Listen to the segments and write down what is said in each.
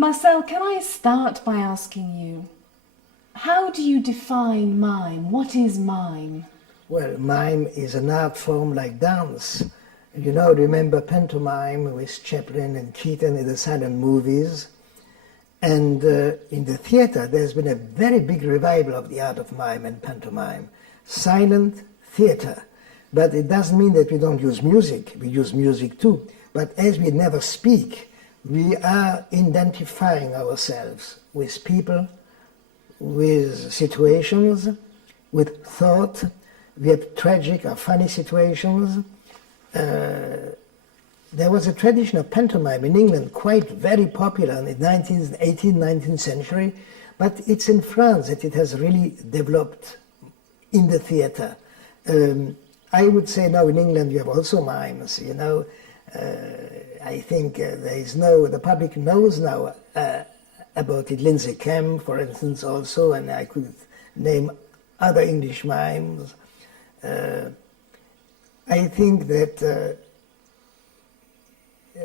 Marcel, can I start by asking you, how do you define mime? What is mime? Well, mime is an art form like dance. You know, remember pantomime with Chaplin and Keaton in the silent movies? And in the theater, there's been a very big revival of the art of mime and pantomime. Silent theater. But it doesn't mean that we don't use music. We use music too. But as we never speak, we are identifying ourselves with people, with situations, with thought. We have tragic or funny situations. There was a tradition of pantomime in England, quite very popular in the 18th, 19th century, but it's in France that it has really developed in the theater. I would say now in England you have also mimes, you know. I think the public knows now about it. Lindsay Kemp, for instance, also, and I could name other English mimes. I think that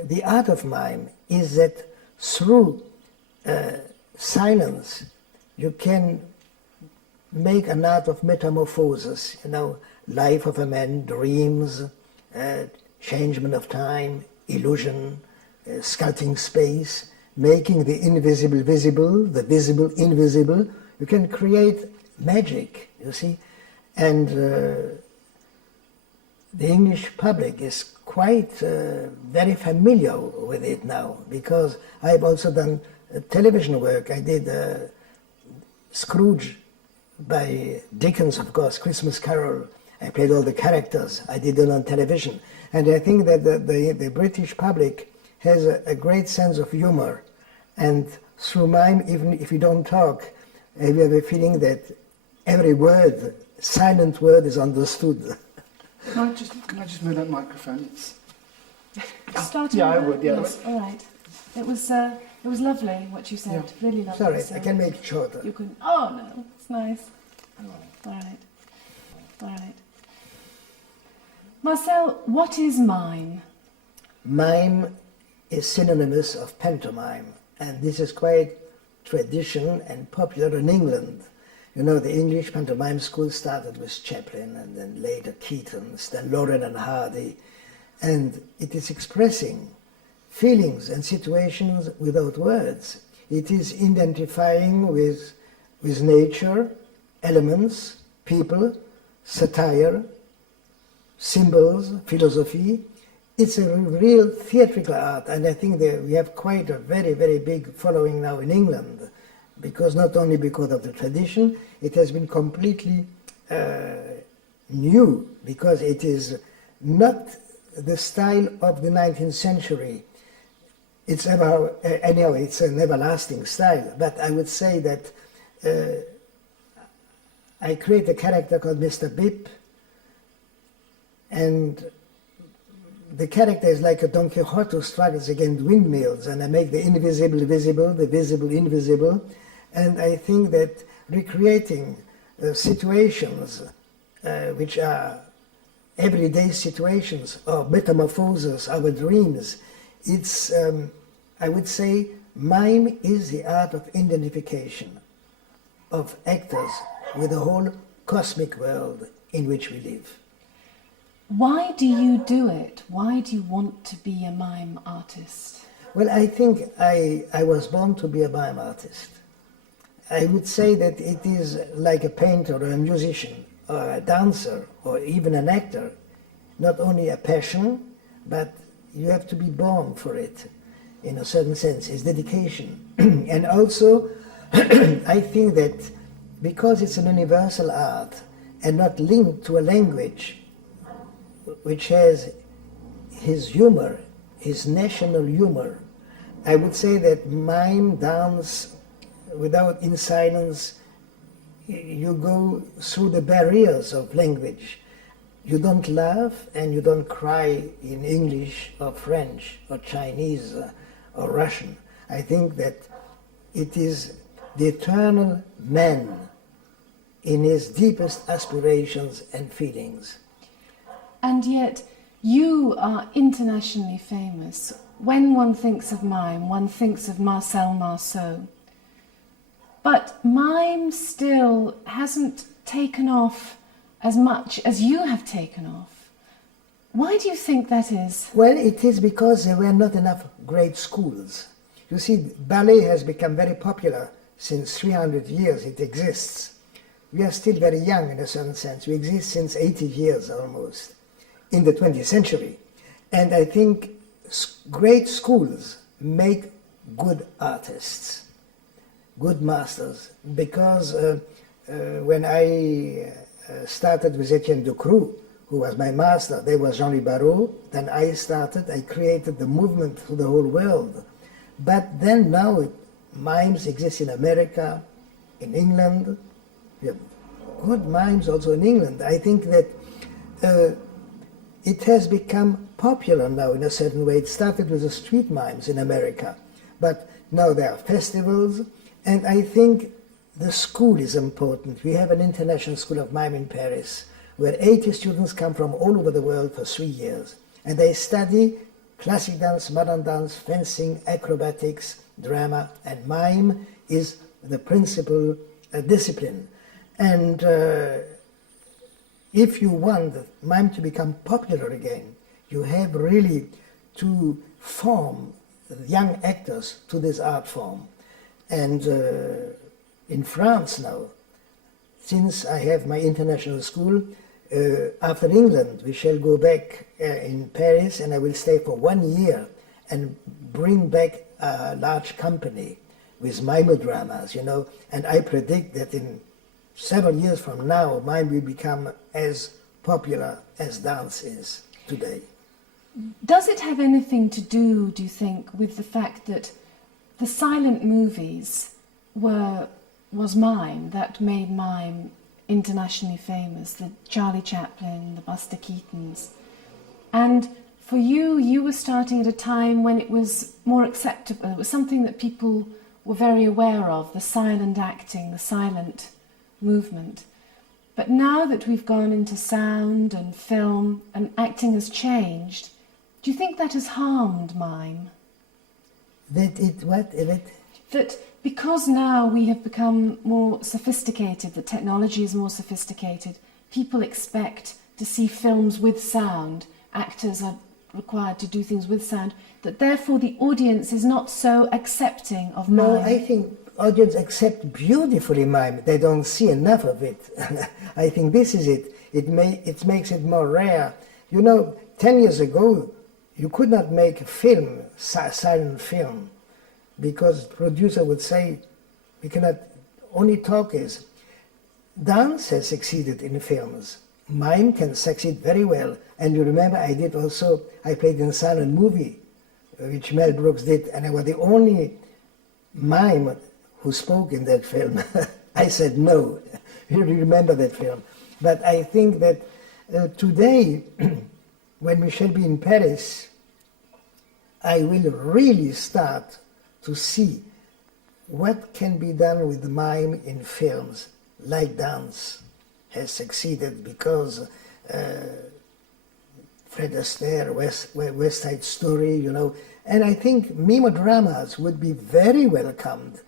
the art of mime is that through silence you can make an art of metamorphosis, you know, life of a man, dreams, changement of time, illusion, sculpting space, making the invisible visible, the visible invisible. You can create magic, you see, and the English public is quite very familiar with it now, because I've also done television work. I did Scrooge by Dickens, of course, Christmas Carol. I played all the characters. I did it on television. And I think that the British public has a great sense of humor. And through mime, even if you don't talk, you have a feeling that every word, silent word, is understood. Can I just move that microphone? Starting yeah, I with would, yeah. Yes, all right. It was lovely what you said, Yeah. really lovely. Sorry, So I can make it shorter. you can, oh no, it's nice. All right, all right. Marcel, what is mime? Mime is synonymous of pantomime, and this is quite tradition and popular in England. You know, the English pantomime school started with Chaplin, and then later Keaton's, then Lauren and Hardy, and it is expressing feelings and situations without words. It is identifying with nature, elements, people, satire, symbols, philosophy. It's a real theatrical art, and I think that we have quite a very, very big following now in England, because not only because of the tradition, it has been completely new, because it is not the style of the 19th century. It's anyhow, it's an everlasting style, but I would say that I create a character called Mr. Bip, and the character is like a Don Quixote who struggles against windmills, and I make the invisible visible, the visible invisible, and I think that recreating situations which are everyday situations or metamorphoses, our dreams, it's, I would say, mime is the art of identification of actors with the whole cosmic world in which we live. Why do you do it? Why do you want to be a mime artist? Well, I think I was born to be a mime artist. I would say that it is like a painter or a musician or a dancer or even an actor, not only a passion, but you have to be born for it in a certain sense. It's dedication. And also, I think that because it's an universal art and not linked to a language which has his humor, his national humor, I would say that mime, dance, in silence, you go through the barriers of language. You don't laugh and you don't cry in English or French or Chinese or Russian. I think that it is the eternal man in his deepest aspirations and feelings. And yet you are internationally famous when one thinks of mime, one thinks of Marcel Marceau. But mime still hasn't taken off as much as you have taken off. Why do you think that is? Well, it is because there were not enough great schools. You see, ballet has become very popular since 300 years it exists. We are still very young in a certain sense. We exist since 80 years almost in the 20th century. And I think great schools make good artists, good masters, because when I started with Etienne Decroux, who was my master, there was Jean-Louis Barrault, then I created the movement through the whole world. But then now mimes exist in America, in England. We have good mimes also in England. I think that it has become popular now in a certain way. It started with the street mimes in America, but now there are festivals, and I think the school is important. We have an international school of mime in Paris, where 80 students come from all over the world for 3 years, and they study classic dance, modern dance, fencing, acrobatics, drama, and mime is the principal discipline. And if you want mime to become popular again, you have really to form young actors to this art form. And in France now, since I have my international school, after England, we shall go back in Paris, and I will stay for 1 year and bring back a large company with mimedramas, you know, and I predict that in several years from now, mime will become as popular as dance is today. Does it have anything to do you think, with the fact that the silent movies was mime, that made mime internationally famous, the Charlie Chaplin, the Buster Keatons, and for you were starting at a time when it was more acceptable, it was something that people were very aware of, the silent acting, the silent movement. But now that we've gone into sound and film and acting has changed, do you think that has harmed mime? That because now we have become more sophisticated, the technology is more sophisticated, people expect to see films with sound, actors are required to do things with sound, that therefore the audience is not so accepting of mime? No, I think audience accept beautifully mime. They don't see enough of it. I think this is it. It makes it more rare. You know, 10 years ago, you could not make a film, silent film, because the producer would say, we cannot, only talk is. Dance has succeeded in films. Mime can succeed very well. And you remember I played in a silent movie, which Mel Brooks did, and I was the only mime who spoke in that film. I said no. You remember that film. But I think that today, when we shall be in Paris, I will really start to see what can be done with mime in films, like dance has succeeded, because Fred Astaire, West Side Story, you know, and I think melodramas would be very welcomed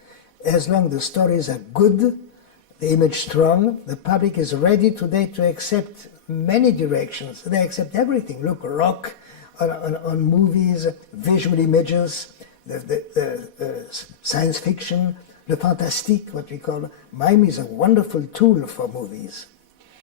as long as the stories are good, the image strong. The public is ready today to accept many directions. They accept everything. Look, rock on movies, visual images, the science fiction, le fantastique, what we call. Mime is a wonderful tool for movies.